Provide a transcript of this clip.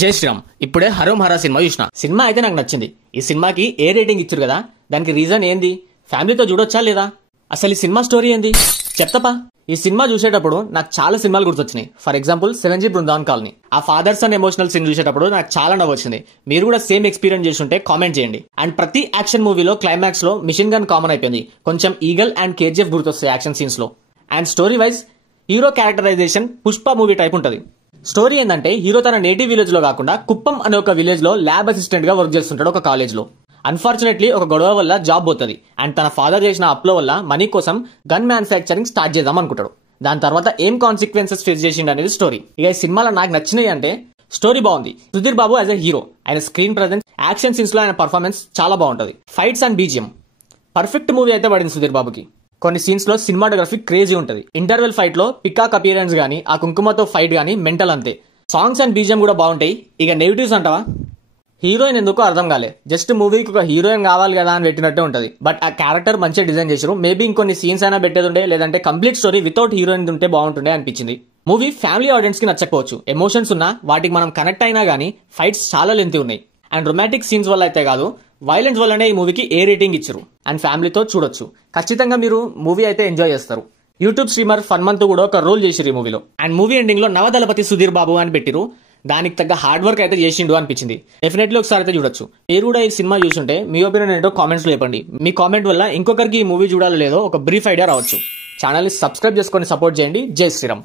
జై శ్రీరామ్. ఇప్పుడే హరోం హరా సినిమా చూసిన. సినిమా అయితే నాకు నచ్చింది. ఈ సినిమాకి ఏ రేటింగ్ ఇచ్చారు కదా, దానికి రీజన్ ఏంది? ఫ్యామిలీతో చూడొచ్చా లేదా? అసలు ఈ సినిమా స్టోరీ ఏంది చెప్తాపా. ఈ సినిమా చూసేటప్పుడు నాకు చాలా సినిమాలు గుర్తొచ్చినాయి. For example 7G Brindavan colony. ఆ ఫాదర్స్ అండ్ ఎమోషనల్ సీన్ చూసేటప్పుడు నాకు చాలా నవ్వొచ్చింది. మీరు కూడా సేమ్ ఎక్స్పీరియన్స్ చేస్తుంటే కామెంట్ చేయండి. అండ్ ప్రతి యాక్షన్ మూవీలో క్లైమాక్స్ లో మిషన్ గన్ కామన్ అయిపోయింది. కొంచెం ఈగల్ అండ్ KGF గుర్తొస్తాయి యాక్షన్ సీన్స్ లో. And story wise hero characterisation Pushpa movie type ఉంటది. స్టోరీ ఏంటంటే హీరో తన నేటివ్ విలేజ్ లో కాకుండా కుప్పం అనే ఒక విలేజ్ లో ల్యాబ్ అసిస్టెంట్ గా వర్క్ చేస్తుంటాడు ఒక కాలేజ్ లో. అన్ఫార్చునేట్లీ ఒక గొడవ వల్ల జాబ్ పోతుంది. అండ్ తన ఫాదర్ చేసిన అప్లో వల్ల మనీ కోసం గన్ మ్యానుఫ్యాక్చరింగ్ స్టార్ట్ చేద్దాం అనుకుంటాడు. దాని తర్వాత ఏం కాన్సిక్వెన్సెస్ ఫేస్ చేసిండు అనేది స్టోరీ. ఇక ఈ సినిమాలో నాకు నచ్చినవి అంటే స్టోరీ బాగుంది, Sudheer Babu as a hero, ఆయన స్క్రీన్ ప్రెజెన్స్, యాక్షన్ సీన్స్ లో ఆయన పర్ఫార్మెన్స్ చాలా బాగుంటది. Fights and BGM perfect movie అయితే పడింది సుధీర్ బాబుకి. కొన్ని సీన్స్ లో సినిమాటోగ్రఫీ క్రేజీ ఉంటది. ఇంటర్వెల్ ఫైట్ లో పికాక్ అపియరెన్స్ గానీ, ఆ కుంకుమతో ఫైట్ గానీ మెంటల్ అంతే. సాంగ్స్ అండ్ BGM కూడా బాగుంటాయి. ఇక నెగిటివ్స్ అంటావా, హీరోయిన్ ఎందుకో అర్థం కాలే. జస్ట్ మూవీకి ఒక హీరోయిన్ కావాలి కదా అని పెట్టినట్టే ఉంటది. బట్ ఆ క్యారెక్టర్ మంచిగా డిజైన్ చేశారు. మేబీ ఇంకొన్ని సీన్స్ అయినా పెట్టేది ఉండే, లేదంటే కంప్లీట్ స్టోరీ వితౌట్ హీరోయిన్ ఉంటే బాగుంటుండే అనిపించింది. మూవీ ఫ్యామిలీ ఆడియన్స్ కి నచ్చకపోవచ్చు. ఎమోషన్స్ ఉన్నా వాటికి మనం కనెక్ట్ అయినా గానీ ఫైట్స్ చాలా లెంత్ ఉన్నాయి. అండ్ రొమాంటిక్ సీన్స్ వల్ల అయితే కాదు, వైలెన్స్ వల్లనే ఈ మూవీకి ఏ రేటింగ్ ఇచ్చారు. అండ్ ఫ్యామిలీతో చూడొచ్చు. ఖచ్చితంగా మీరు మూవీ అయితే ఎంజాయ్ చేస్తారు. యూట్యూబ్ స్ట్రీమర్ ఫన్మంత్ కూడా ఒక రోల్ చేసిరు ఈ మూవీలో. అండ్ మూవీ ఎండింగ్ లో నవదళపతి సుధీర్ బాబు అని పెట్టిరు. దానికి తగ్గ హార్డ్ వర్క్ అయితే చేసిండు అనిపించింది. డెఫినెట్లీ ఒకసారి అయితే చూడొచ్చు. మీరు కూడా ఈ సినిమా చూసుంటే మీ ఒపీనియన్ ఏంటో కామెంట్స్ లో చెప్పండి. మీ కామెంట్ వల్ల ఇంకొకరికి ఈ మూవీ చూడాలో లేదో ఒక బ్రీఫ్ ఐడియా రావచ్చు. ఛానల్ ని సబ్స్క్రైబ్ చేసుకొని సపోర్ట్ చేయండి. జై శ్రీరామ్.